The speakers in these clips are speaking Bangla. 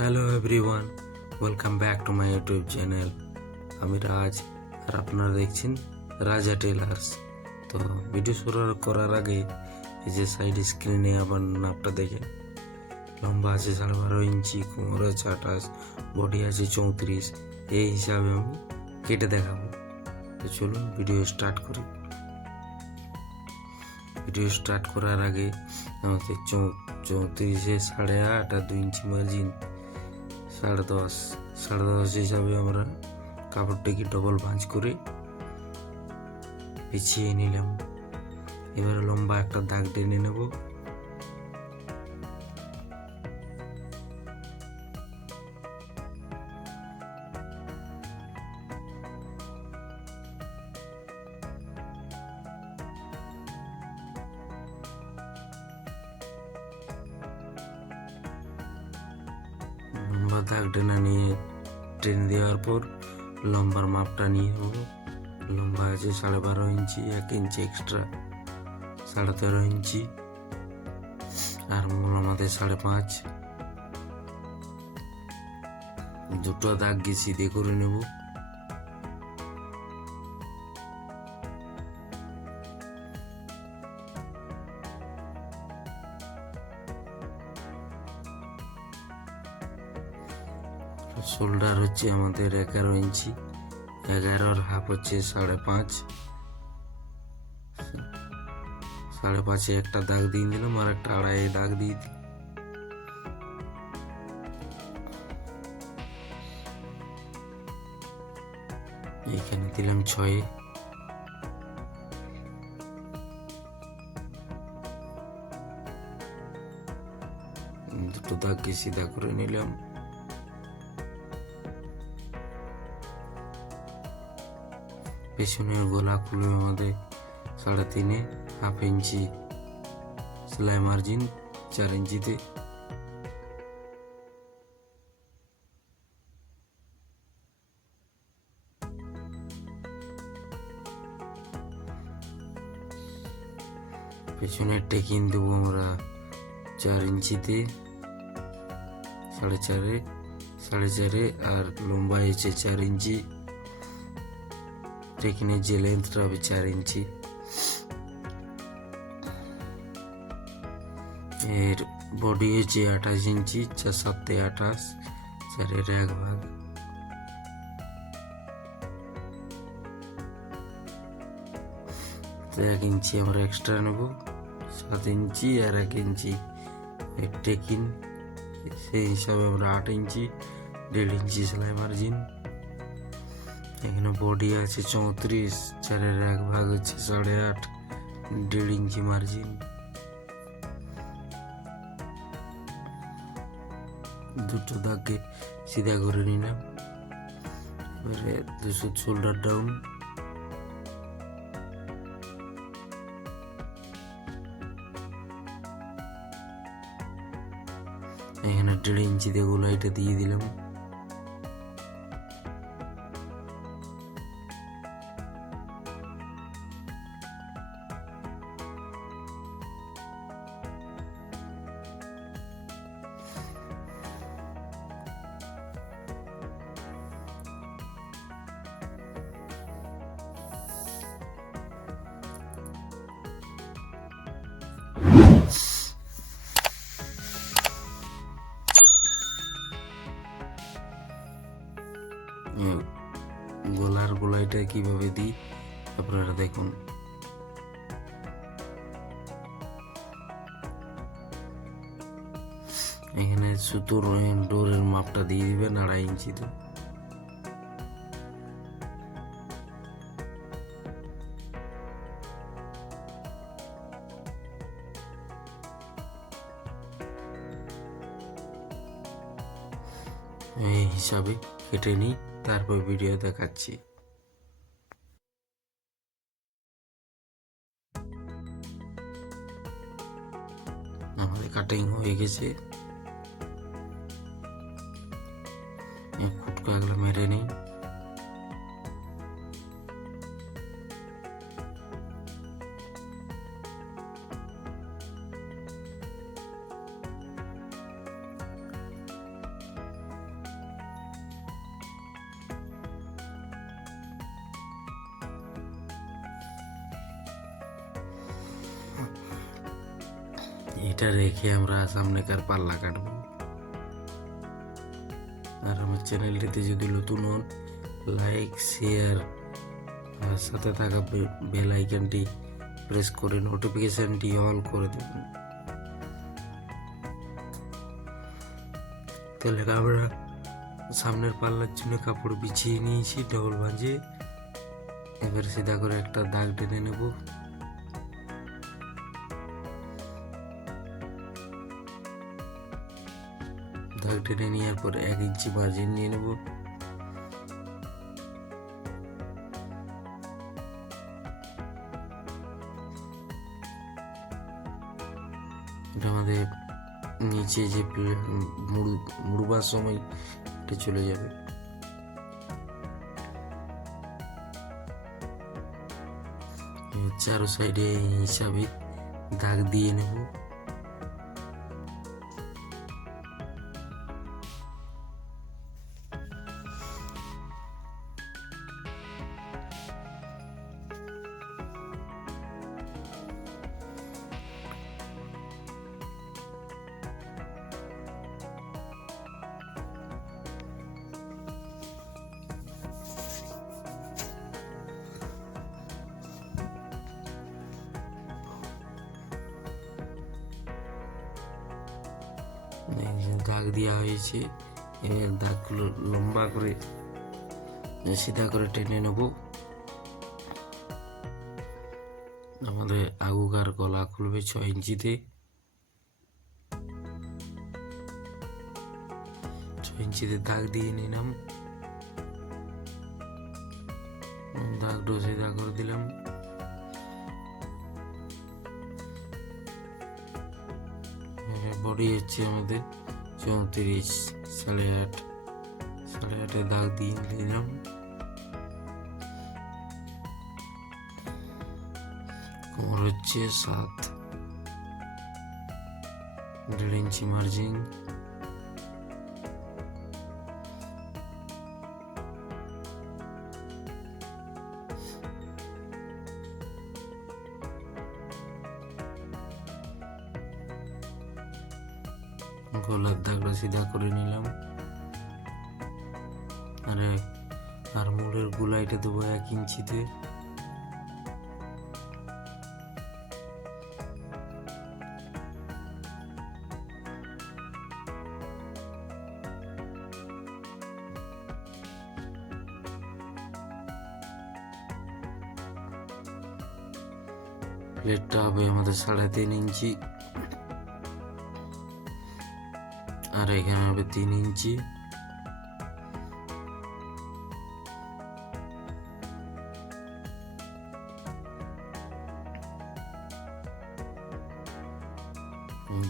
Hello everyone, welcome back to my YouTube channel. আমি রাজ, আর আপনারা দেখছেন রাজা টেলার্স। তো ভিডিও শুরু করার আগে এই যে সাইড স্ক্রিনে আমার নাপটা দেখে, লম্বা আছে 12.5 ইঞ্চি, কোমর আছে 28, বডি আছে 34। এই হিসাবে আমি কেটে দেখাবো। তো চলুন ভিডিও স্টার্ট করি। ভিডিও স্টার্ট করার আগে আমাদের 34-এ 8.5 আর 2 ইঞ্চি মার্জিন 10.5 হিসাবে আমরা কাপড়টাকে ডবল ভাঁজ করে পিছিয়ে নিলাম। এবারে লম্বা একটা দাগ টেনে নেব। লম্বা দাগ টেনে দেওয়ার পর লম্বার মাপটা নিয়ে নেব। লম্বা আছে 12.5 ইঞ্চি, 1 ইঞ্চি এক্সট্রা 13.5 ইঞ্চি, আর মূল আমাদের 5.5। দুটো দাগকে সিধে করে নেব। শোল্ডার হচ্ছে আমাদের 11 ইঞ্চি, 11 হাফ হচ্ছে 5.5। 5.5-এ একটা দাগ দিয়ে দিলাম, আর একটা 2.5 দাগ দিয়ে দিই। এখানে দিলাম 6। দুটো দাগকে সিধা করে নিলাম। পেছনের গলা খুলবে আমাদের 3.5-এ, হাফ ইঞ্চি সেলাই মার্জিন 4 ইঞ্চিতে। পেছনের টেকিন দেবো আমরা 4 ইঞ্চিতে, 4.5-এ, আর লম্বা হয়েছে 4 ইঞ্চি। টেকিনের যে লেন্থটা হবে 4 ইঞ্চি। এর বডি হচ্ছে 28 ইঞ্চি, 4-7-এ 28, 4-এর 1 ভাগ। তো 1 ইঞ্চি আমরা এক্সট্রা নেব, 7 ইঞ্চি আর 1 ইঞ্চি টেকিন, সেই হিসাবে আমরা 8 ইঞ্চি, 1.5 ইঞ্চি সেলাই মার্জিন। এখানে বডি আছে 34, 4-এর 1 ভাগ হচ্ছে 8.5, 1.5 ইঞ্চি মার্জিন। দুটো দাগকে সিধা করে নিলাম। এবারে শোল্ডার ডাউন। এখানে 1.5 ইঞ্চিতে গোলাইটা দিয়ে দিলাম। গলার গোলাইটা কিভাবে দিই আপনারা দেখুন। এখানে সুতোর ডোরের মাপটা দিয়ে দিবেন 2.5 ইঞ্চিতে। এই হিসাবে কেটে নিই, তারপর ভিডিও দেখাচ্ছি। আমাদের কাটিং হয়ে গেছে। ফুটকো এগুলো মেরে নিই। এটা রেখে আমরা সামনেকার পাল্লা কাটবো। আর আমার চ্যানেলটিতে যদি নতুন হন, লাইক, শেয়ার আর সাথে থাকা বেল আইকনটি প্রেস করে নোটিফিকেশনটি অল করে দেবেন। তাহলে আমরা সামনের পাল্লার জন্য কাপড় বিছিয়ে নিয়েছি ডবল ভাঁজে। এবার সিধা করে একটা দাগ টেনে নেব। দাগ টেনে নেওয়ার পর 1 ইঞ্চি মার্জিন নিয়ে নেব। এটা আমাদের নিচে যে মুড়বার সময় এটা চলে যাবে। চারো সাইডে হিসাবে দাগ দিয়ে নেব। দাগ দেওয়া হয়েছে। এর দাগগুলো লম্বা করে সিধা করে টেনে নেব। আমাদের আগুকার গলা খুলবে 6 ইঞ্চিতে। 6 ইঞ্চিতে দাগ দিয়ে নিলাম। দাগটা সিধা করে দিলাম। বডি হচ্ছে আমাদের 34, 8.5, 8.5 দাগ দিয়ে দিলাম। কোমর হচ্ছে 7, 1.5 ইঞ্চি মার্জিন। গলার দাগটা সিধা করে নিলাম। আর মোড়ের গোলাইটা দেবো 1 ইঞ্চিতে। প্লেটটা হবে আমাদের 3.5 ইঞ্চি। আর এখানে হবে 3 ইঞ্চি।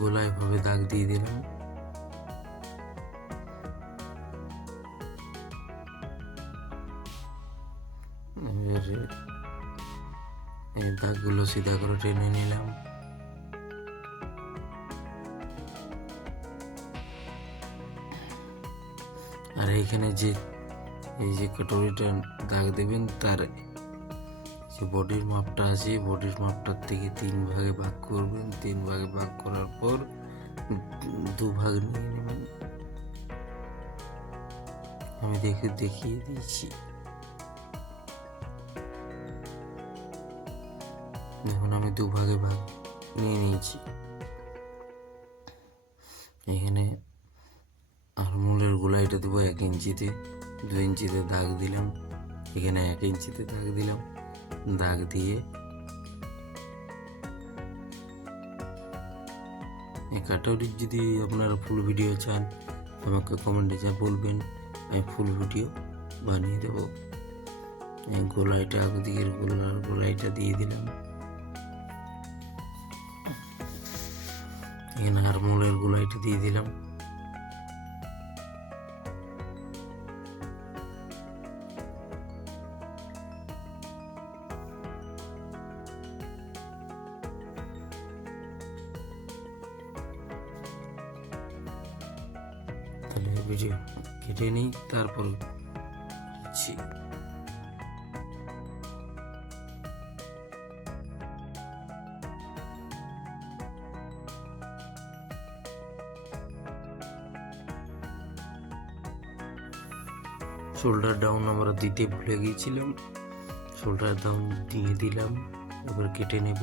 গোলায় ভাবে দাগ দিয়ে দিলাম। এই দাগগুলো সিধা করে টেনে নিলাম। আর এখানে যে এই যে কাটরিটা দাগ দেবেন, তার যে বডির মাপটা আছে, বডির মাপটার থেকে 3 ভাগে ভাগ করবেন। 3 ভাগে ভাগ করার পর 2 ভাগ নিয়ে নেবেন। আমি দেখিয়ে দিয়েছি। দেখুন আমি 2 ভাগে ভাগ নিয়ে নিয়েছি। এখানে আরমোলের গোলাইটা দেবো 1 ইঞ্চিতে। 2 ইঞ্চিতে দাগ দিলাম। এখানে 1 ইঞ্চিতে দাগ দিলাম। দাগ দিয়ে এই কাটরির যদি আপনারা ফুল ভিডিও চান, আমাকে কমেন্টে বলবেন, আমি ফুল ভিডিও বানিয়ে দেবো। এই গোলাইটা, দিকের গোলাইটা দিয়ে দিলাম। এখানে আরমোলের গোলাইটা দিয়ে দিলাম। তাহলে ভিডিও কেটে নিই, তারপর শোল্ডার ডাউন আমরা দিতে ভুলে গিয়েছিলাম, শোল্ডার ডাউন দিয়ে দিলাম। এবার কেটে নেব।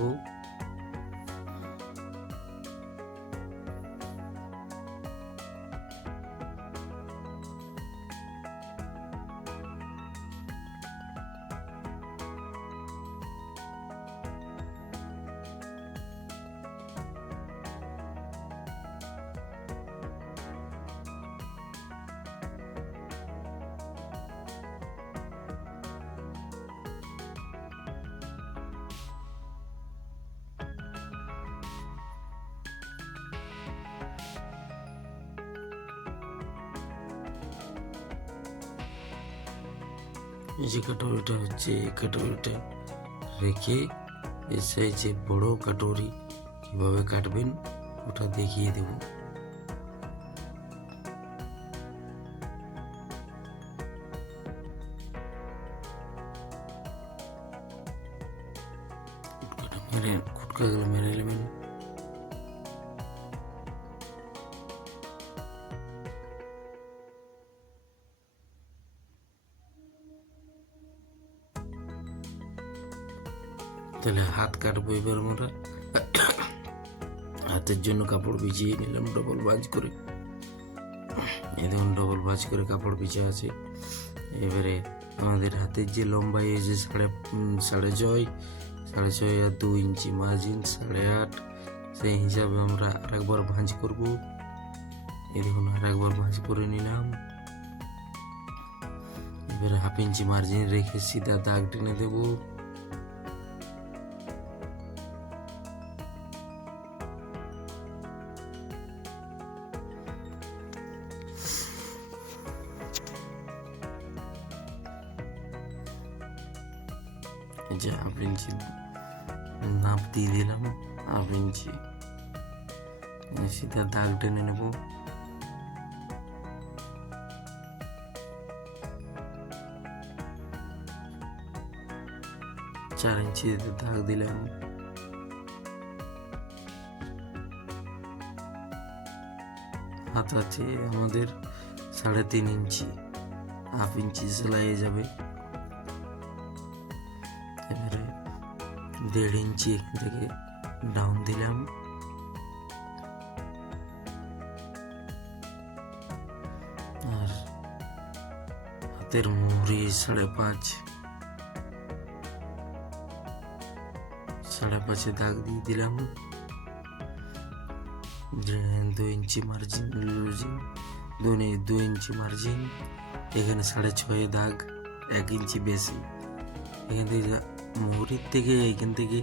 এই যে কাটুরিটা হচ্ছে, এই কাটুরিটা রেখে এই সাইজে বড় কাটুরি কিভাবে কাটবেন ওটা দেখিয়ে দেব। খুটকাগুলো মেরে নেবেন। তাহলে হাত কাটবো এবার আমরা। হাতের জন্য কাপড় বিছিয়ে নিলাম ডবল ভাঁজ করে। এই দেখুন ডবল ভাঁজ করে কাপড় বিছা আছে। এবারে আমাদের হাতের যে লম্বাই যে সাড়ে ছয় আর 2 ইঞ্চি মার্জিন 8.5, সেই হিসাবে আমরা আরেকবার ভাঁজ করব। এই দেখুন আরেকবার ভাঁজ করে নিলাম। এবারে 1/2 ইঞ্চি মার্জিন রেখে সিধা দাগ টেনে দেবো। যে 1/2 ইঞ্চি নাপ দিয়ে দিলাম, 1/2 ইঞ্চি সিধা দাগ টেনে নেব। চার ইঞ্চি দাগ দিলাম। হাত আছে আমাদের 3.5 ইঞ্চি, 1/2 ইঞ্চি সেলাই হয়ে যাবে। এবারে 1.5 ইঞ্চি এখান থেকে ডাউন দিলাম। আর হাতের মুহুরি 5.5 দাগ দিয়ে দিলাম। 2 ইঞ্চি মার্জিন, 2 ইঞ্চি মার্জিন। এখানে 6.5 দাগ, 1 ইঞ্চি বেশি। এখান থেকে মুহুরির থেকে এখান থেকে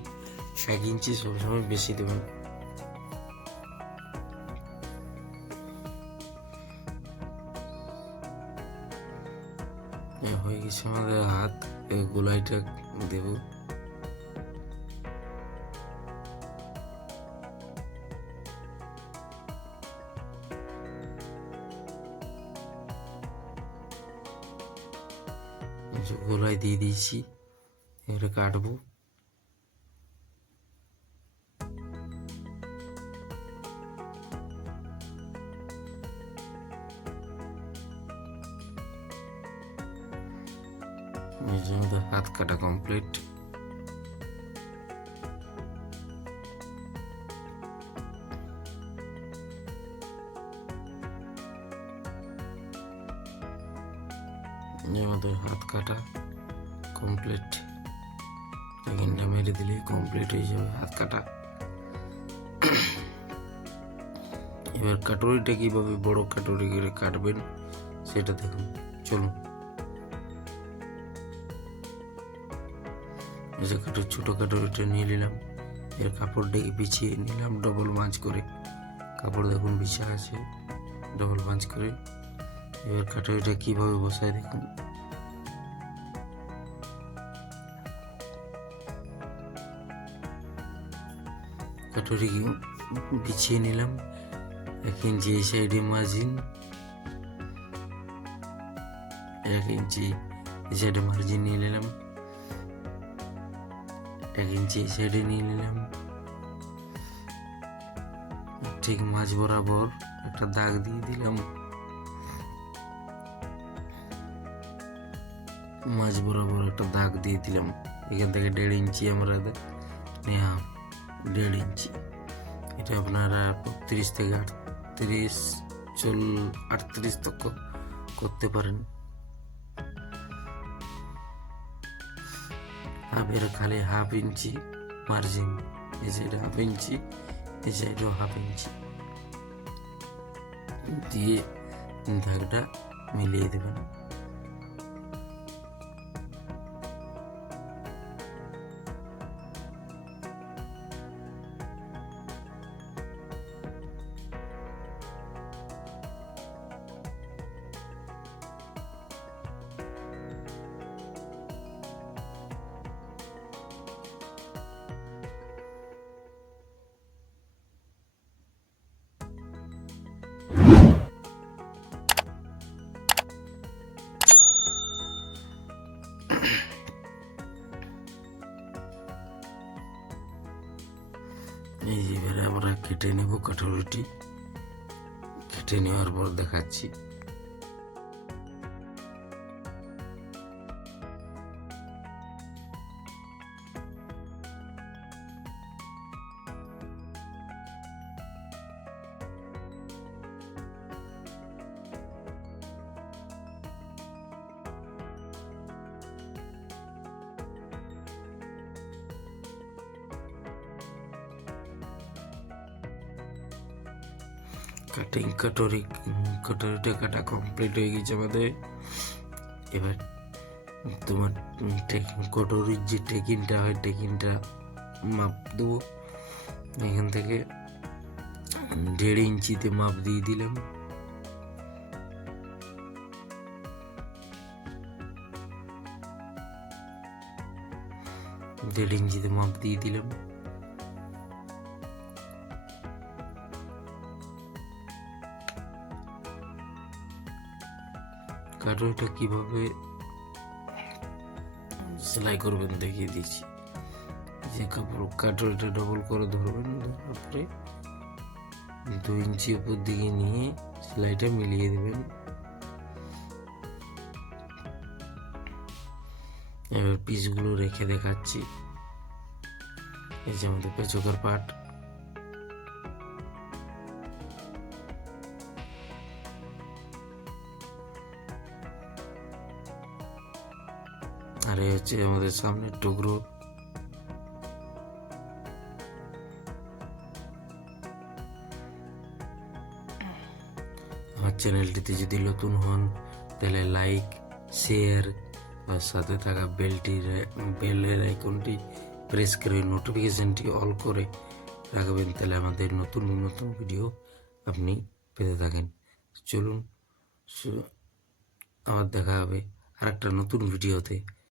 1 ইঞ্চি সবসময় বেশি দেবেন। হয়ে গেছে আমাদের হাত। গোলাইটা দেব। গোলাই দিয়ে দিয়েছি, এবারে কাটবো। হাত কাটা কমপ্লিট। আমাদের হাত কাটা কমপ্লিট। এখানটা মেরে দিলে কমপ্লিট হয়ে যাবে হাত কাটা। এবার কাটুরিটা কিভাবে বড় কাটুরি করে কাটবেন সেটা দেখুন, চলুন। ছোট কাটুরিটা নিয়ে নিলাম। এর কাপড়টাকে বিছিয়ে নিলাম ডবল ভাঁজ করে। কাপড় দেখুন বিছা আছে ডবল ভাঁজ করে। এবার কাটুরিটা কিভাবে বসায় দেখুন। কাটুরি বিছিয়ে নিলাম। 1 ইঞ্চি এই সাইডে মার্জিন, 1 ইঞ্চি এই সাইডে মার্জিন নিয়ে নিলাম। 1 ইঞ্চি এই সাইডে নিয়ে নিলাম। ঠিক মাঝ বরাবর একটা দাগ দিয়ে দিলাম। মাঝ বরাবর একটা দাগ দিয়ে দিলাম। এখান থেকে 1.5 ইঞ্চি আমরা নেওয়া, 1.5 ইঞ্চি। এটা আপনারা 32 থেকে 38 38 তক করতে পারেন। হাফের খালি 1/2 ইঞ্চি মার্জিন, এই সাইডে 1/2 ইঞ্চি, এই সাইডেও 1/2 ইঞ্চি দিয়ে দাগটা মিলিয়ে দেবেন। এই যে এবারে আমরা কেটে নেব কাটুরিটি। কেটে নেওয়ার পর দেখাচ্ছি। কাটুরিটা কাটা কমপ্লিট হয়ে গেছে আমাদের। এবার তোমার কটুরির যে টেকিনটা হয়, টেকিনটা মাপ দেবো। এখান থেকে 1.5 ইঞ্চিতে মাপ দিয়ে দিলাম। দেড় ইঞ্চিতে মাপ দিয়ে দিলাম। কাটুরিটা কিভাবে সেলাই করবেন দেখিয়ে দিচ্ছি। যে কাটুরিটা ডবল করে ধরবেন, ধরার পরে 2 ইঞ্চি উপর দিকে নিয়ে সেলাইটা মিলিয়ে দেবেন। এবার পিসগুলো রেখে দেখাচ্ছি। এই যে আমাদের পেচকের পার্ট, আর এই হচ্ছে আমাদের সামনের টুকরো। আমার চ্যানেলটিতে যদি নতুন হন তাহলে লাইক, শেয়ার আর সাথে থাকা বেলের আইকনটি প্রেস করে নোটিফিকেশনটি অল করে রাখবেন, তাহলে আমাদের নতুন নতুন ভিডিও আপনি পেতে থাকেন। চলুন আবার দেখা হবে আর একটা নতুন ভিডিওতে।